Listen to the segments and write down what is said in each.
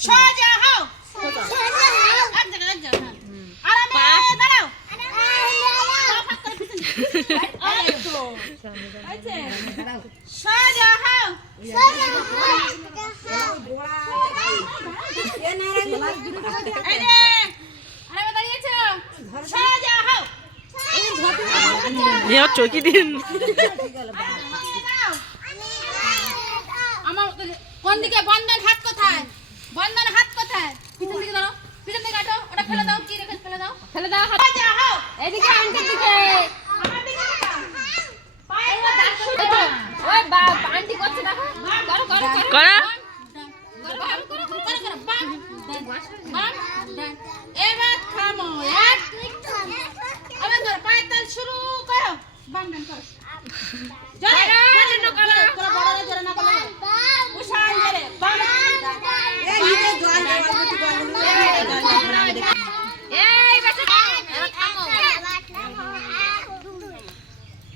সোজা হও এক জায়গা এক জায়গা আরামে দাঁড়াও সোজা হও সোজা হও চৌকি দিন কোন দিকে বন্ধন হাত কোথায়? বন্ধন হাত কোথায়? পিছন দিকে ধরো পিছন দিকে কাটো ওটা ফেলে দাও কি রেখে ফেলে দাও। ফেলে দাও যাও এদিকে আন্টির দিকে আমার আন্টি শুরু করো।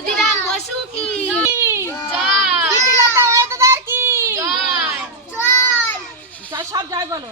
ক্ষুদিরাম বসু কি? জয়। জয়। সব জয় বলো।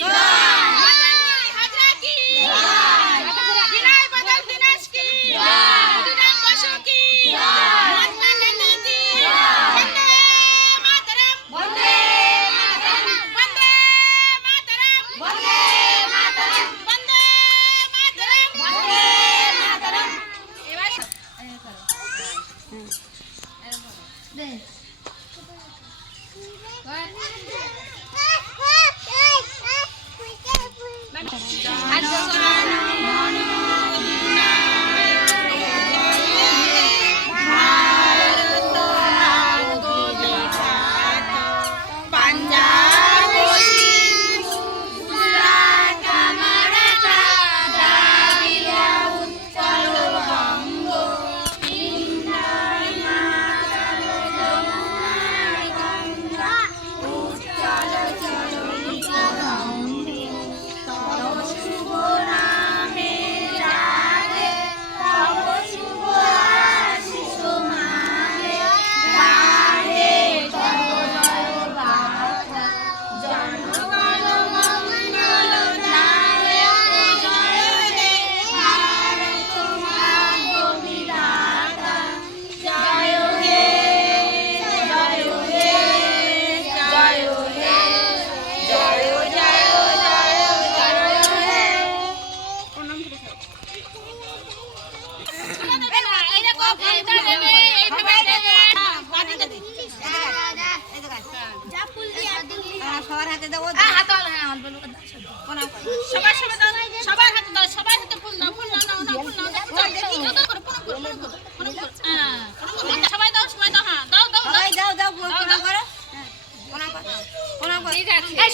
있습니다.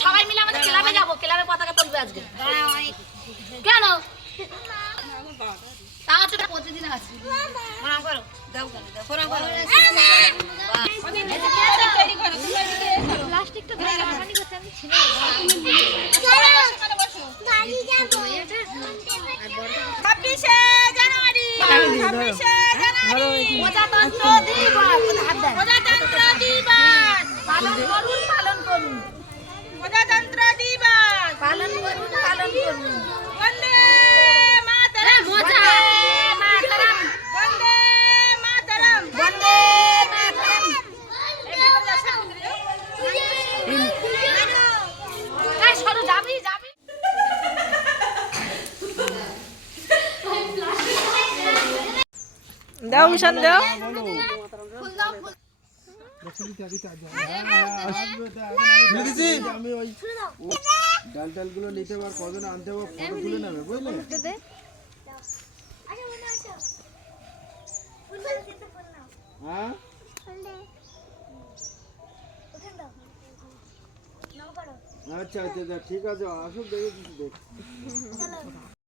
সবাই মিলে আমাদের ক্লাবে যাব ক্লাবে পতাকা তুলবে আজকে কেন তাও প্রতিদিন আসি ছিল ছাব্বিশে জানুয়ারি ছাব্বিশে জানুয়ারি প্রজাতন্ত্র দিবস প্রজাতন্ত্র দিবস পালন করুন পালন করুন প্রজাতন্ত্র দিবস পালন করুন পালন করুন। দাও মিশন দাও। ওই ডাল টালগুলো নিতে পার কজন আনতে হবে ফটো তুলে নেবে বুঝলে হ্যাঁ? আচ্ছা আচ্ছা ঠিক আছে, আসুক, দেখে, দেখ।